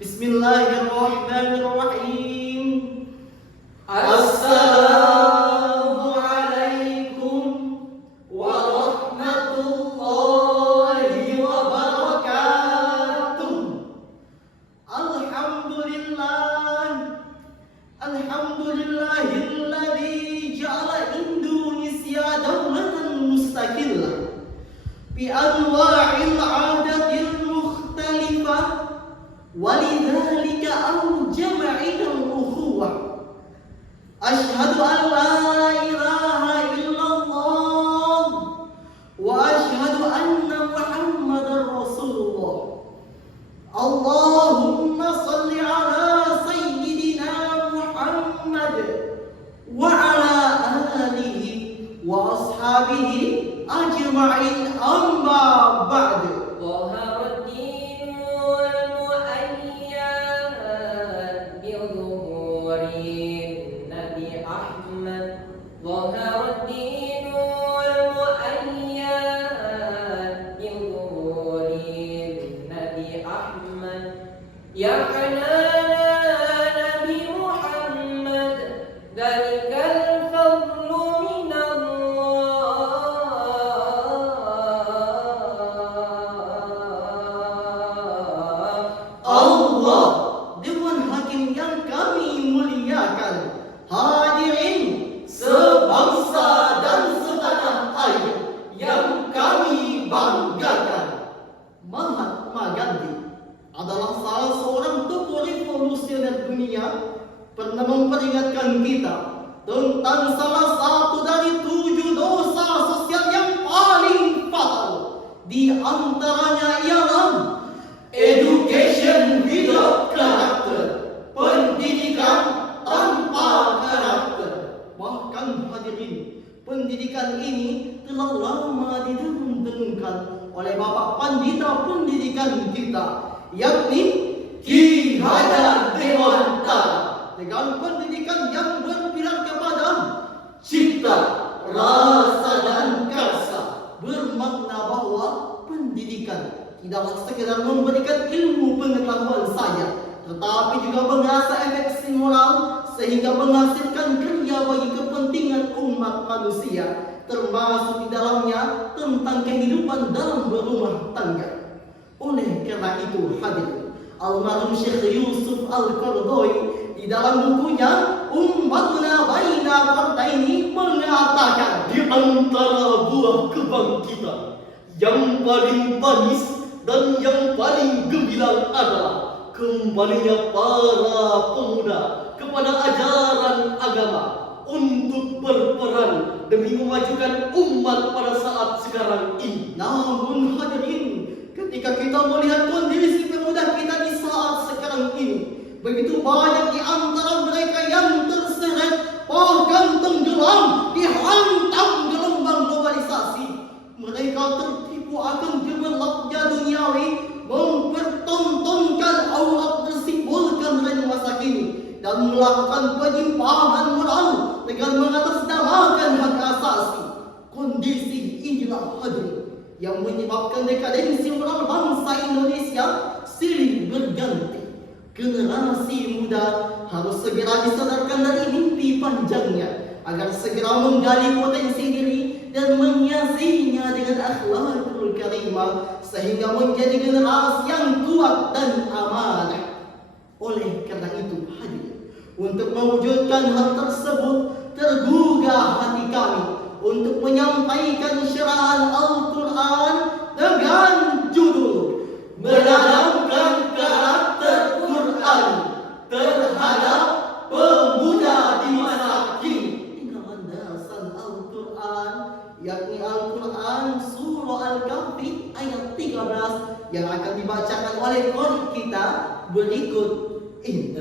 Bismillahirrahmanirrahim. Assalamualaikum warahmatullahi wabarakatuh. Alhamdulillahilladzi ja'ala Indonesia dawlatan mustaqillah bi anwa'il 'adatil mukhtalifah. ولذلك أوجب الأخوة أشهد أن لا إله إلا الله وأشهد أن محمدا رسول الله اللهم صل على سيدنا محمد وعلى آله وأصحابه أجمعين أما بعد Ya Hanana Nabi Muhammad Dalikal fadlu minallah. Allah, Dewan Hakim yang kami muliakan, hadirin sebangsa dan setanah air yang kami banggakan. Mahatma Gandhi adalah salah seorang tokoh revolusioner dunia, pernah memperingatkan kita tentang salah satu dari 7 dosa sosial yang paling fatal. Di antaranya ialah education without character, pendidikan tanpa karakter. Bahkan hadirin, pendidikan ini telah lama didengungkan oleh Bapak Pandita pendidikan kita, yakni Ki Hajar Dewantara, dengan pendidikan yang berpilar kepada cipta, rasa dan karsa, bermakna bahwa pendidikan tidaklah sekedar memberikan ilmu pengetahuan saja, tetapi juga mengasah efek moral sehingga menghasilkan kerja bagi kepentingan umat manusia, termasuk di dalamnya tentang kehidupan dalam berumah tangga. Oleh karena itu hadirin, almarhum Syekh Yusuf Al-Qaradawi di dalam bukunya Ummatuna Baina Qardaini mengatakan, di antara buah kebangkitan yang paling manis dan yang paling gembira adalah kembalinya para pemuda kepada ajaran agama untuk berperan demi memajukan umat pada saat sekarang ini. Namun hadirin, ketika kita melihat kondisi pemuda kita di saat sekarang ini, begitu banyak di antara mereka yang terseret, bahkan tenggelam, dihantam gelombang globalisasi. Mereka tertipu akan gemerlapnya duniawi, mempertontonkan aurat bersimbolkan dari masa kini, dan melakukan penyimpangan moral dengan mengatasnamakan hak asasi. Kondisi inilah hadirin yang menyebabkan dekadensi moral bangsa Indonesia silih berganti. Generasi muda harus segera disadarkan dari mimpi panjangnya agar segera menggali potensi diri dan menghiasinya dengan akhlakul karimah sehingga menjadi generasi yang kuat dan amanah. Oleh karena itu hadirin, untuk mewujudkan hal tersebut, tergugah hati kami untuk menyampaikan syarahan Al-Quran dengan judul Menanamkan Karakter Quran Terhadap Pemuda di Masa Kini. Dengan landasan Al-Quran, yakni Al-Quran Surah Al-Kahfi ayat 13 yang akan dibacakan oleh qari kita berikut ini.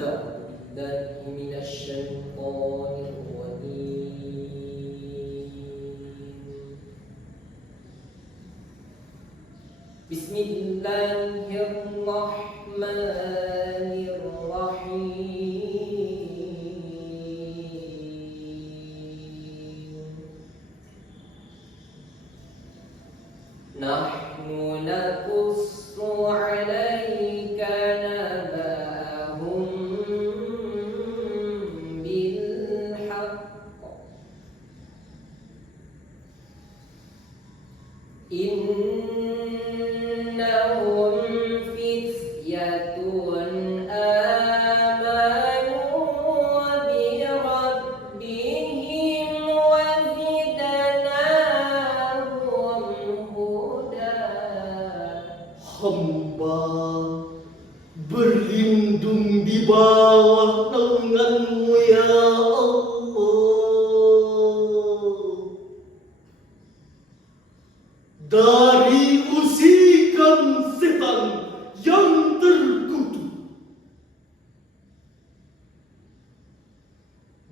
Bismillahirrahmanirrahim. Nahnu naqussu 'alaika naba'ahum berlindung di bawah naungan-Mu ya Allah, dari usikan setan yang terkutuk,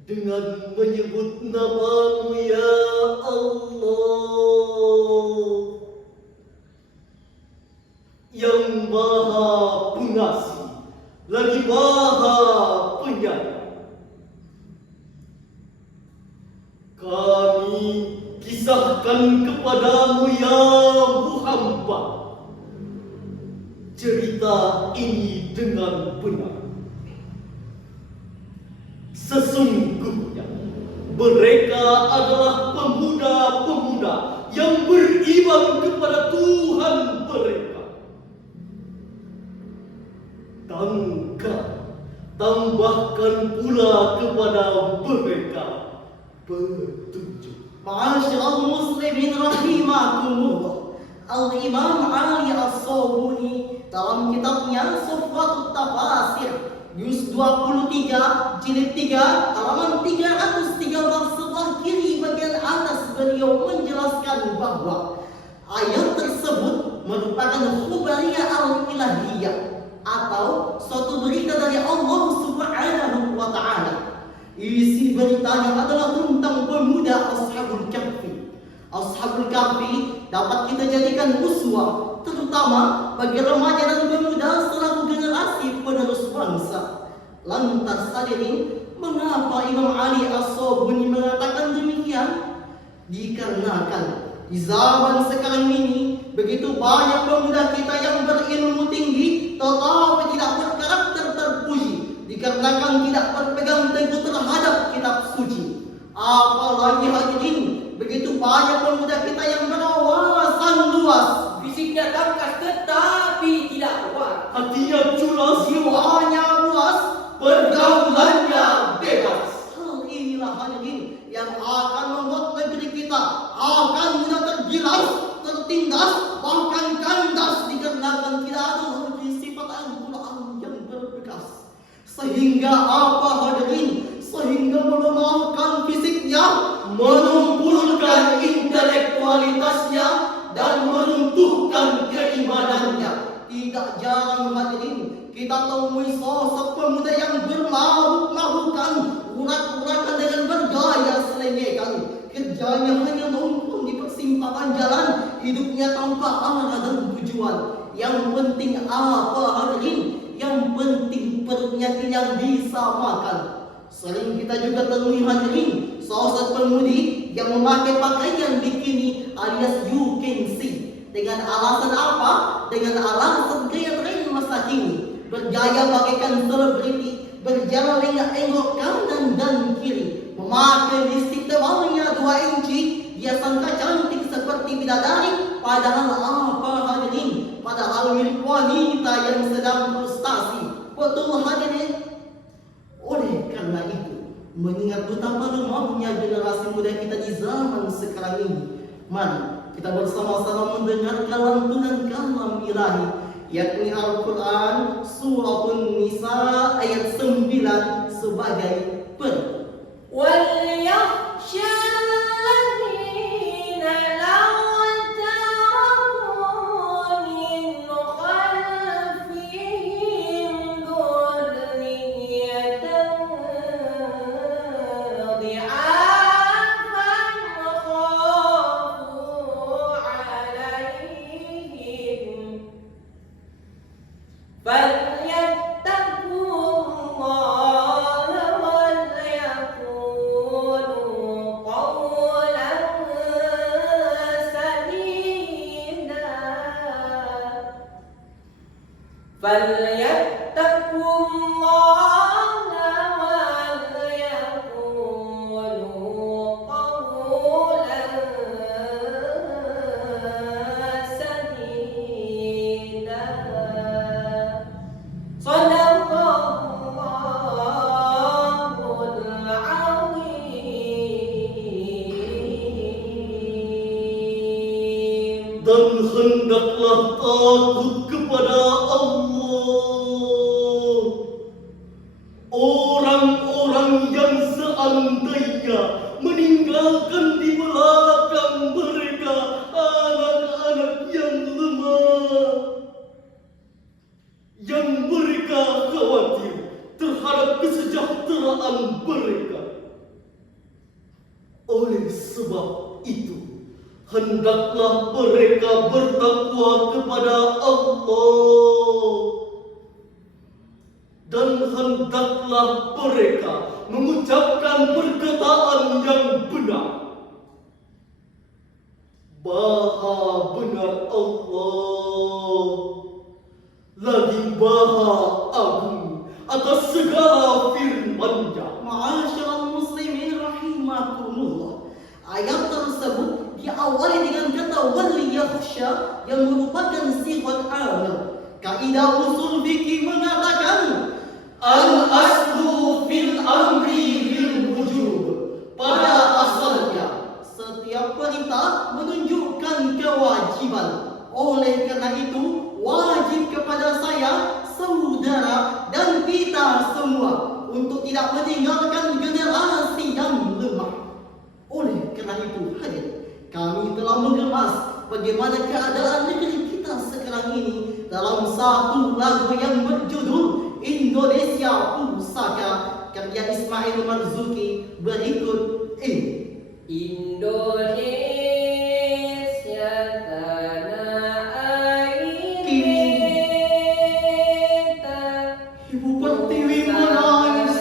dengan menyebut nama-Mu ya Allah, yang Maha Pengasih lagi Maha Penyayang. Kami kisahkan kepadamu ya Muhammad cerita ini dengan benar. Sesungguhnya mereka adalah pemuda-pemuda yang beriman kepada Tuhan mereka. Dan tambahkan pula kepada mereka petunjuk. Ma'asyiral muslimin rahimakumullah. Al-Imam Ali As-Sabuni dalam kitabnya Sufratut Tafasir juz 23 jilid 3 halaman 313 sebelah kiri bagian atas, beliau menjelaskan bahwa ayat tersebut merupakan khubariyah al-ilahiyah atau suatu berita dari Allah Subhanahu wa Ta'ala. Isi beritanya adalah tentang pemuda Ashabul Kahfi. Ashabul Kahfi dapat kita jadikan uswah, terutama bagi remaja dan pemuda selaku generasi penerus bangsa. Lantas hadirin, mengapa Imam Ali As-Sabuni mengatakan demikian? Dikarenakan di zaman sekarang ini begitu banyak pemuda kita yang berilmu tinggi tetapi tidak berkarakter terpuji, dikarenakan tidak berpegang teguh terhadap kitab suci. Apalagi hadirin, begitu banyak pemuda kita yang berwawasan luas, Fisiknya tangkas tetapi tidak kuat. hatinya culas, jiwanya luas, pergaulannya bebas. Hal inilah hadirin yang akan membuat negeri kita akan mudah tergilas, tertindas, bahkan kandas, dikarenakan tidak ada lagi sifat Al-Quran yang berbekas. Sehingga apa hadirin? Sehingga melemahkan fisiknya, menumpulkan intelektualitasnya, dan meruntuhkan keimanannya. Tidak jarang hadirin kita temui sosok pemuda yang bermabuk-mabukan, urat-urakan dengan bergaya selengekan. Kerjanya hanya nongkrong di persimpangan jalan, hidupnya tanpa arah dan tujuan. Yang penting apa hadirin? Yang penting perutnya kenyang bisa makan. Sering kita juga temui hadirin sosok pemudi yang memakai pakaian bikini alias you can see. Dengan alasan apa? Dengan alasan gaya tren masa kini. Bergaya bagaikan selebriti, berjalan lenggak-lenggok kanan dan kiri, memakai lipstik tebalnya 2 inci. Dia sangka cantik seperti bidadari, padahal apa hadirin? Padahal milik wanita yang sedang frustasi. Betul hadirin? Oleh karena itu, mengingat betapa lemahnya generasi muda kita di zaman sekarang ini, mari kita bersama-sama mendengarkan lantunan kalam ilahi, yakni Al-Quran Suratun Nisa ayat 9 sebagai berikut. وَلْيَخْشَى الَّذِينَ لَوْ تَرَكُوا مِنْ خَلْفِهِمْ ذُرِّيَّةً ضِعَافًا خَافُوا عَلَيْهِمْ فَلْيَتَّقُوا اللَّهَ وَلْيَقُولُوا قَوْلًا سَدِيدًا. فَلْيَتَّقُوا اللَّهَ وَلْيَقُولُوا قَوْلًا سَدِيدًا. صدق الله العظيم. Dan hendaklah takut kepada Allah mereka khawatir terhadap kesejahteraan mereka. Oleh sebab itu, hendaklah mereka bertakwa kepada Allah, dan hendaklah mereka mengucapkan perkataan yang benar. Maha benar Allah, lagi maha agung atas segala firman-Nya. Ma'asyiral muslimin rahimakumullah. Ayat tersebut diawali dengan kata wal yakhsha yang merupakan sifat amil. Kaidah usul fikih mengatakan al-aslu fil amri lil wujub. Pada asalnya setiap perintah menunjukkan kewajiban. Oleh karena itu, wajib kepada saya, saudara, dan kita semua untuk tidak meninggalkan generasi yang lemah. Oleh karena itu, hadirin, kami telah mengemas bagaimana keadaan negeri kita sekarang ini dalam satu lagu yang berjudul Indonesia Pusaka karya Ismail Marzuki berikut ini. Indonesia tanah air kita, Ibu Pertiwi menangis,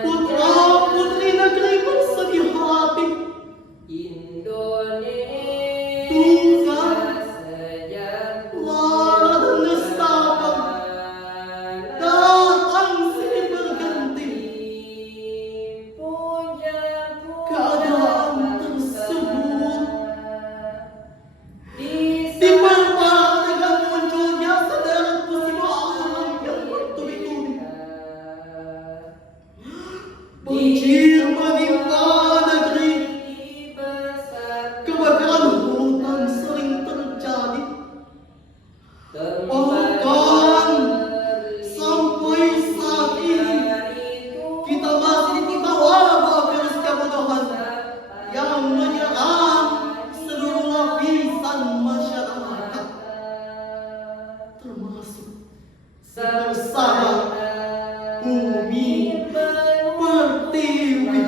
putra putri negeri bersedih hati. Indonesia sejak Lara dan nestapa datang silih berganti. Keadaan tersebut diperparah dengan munculnya sederet musibah alam yang bertubi-tubi. Banjir menimpa negeri, kebakaran hutan sering terjadi. Bahkan sampai saat ini kita masih ditimpa wabah virus kebodohan yang menyerang seluruh lapisan masyarakat, termasuk bersama bumi pertiwi.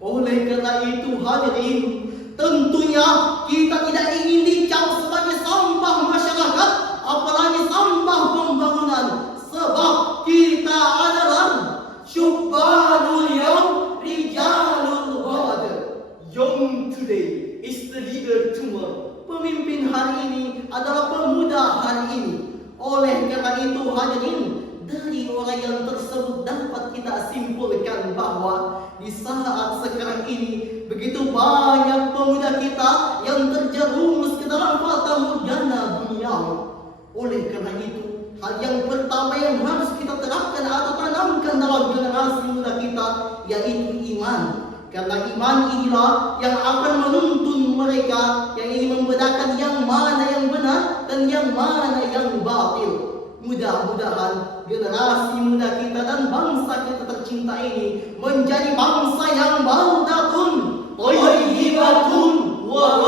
Oleh karena itu, hadirin, tentunya kita tidak ingin dicap sebagai sampah masyarakat, apalagi sampah pembangunan, sebab kita adalah syubbanul yawm, rijalul ghad. Young today is the leader tomorrow. Pemimpin hari ini adalah pemuda hari ini. Oleh karena itu, hadirin, dari uraian tersebut dapat kita simpulkan bahwa di saat sekarang ini begitu banyak pemuda kita yang terjerumus ke dalam fata morgana duniawi. Oleh karena itu, hal yang pertama yang harus kita terapkan atau tanamkan dalam generasi muda kita yaitu iman. Karena iman inilah yang akan menuntun mereka yang ingin membedakan yang mana yang benar dan yang mana yang batil. Mudah-mudahan generasi muda kita dan bangsa kita tercinta ini menjadi bangsa yang baldatun, thayyibatun, wa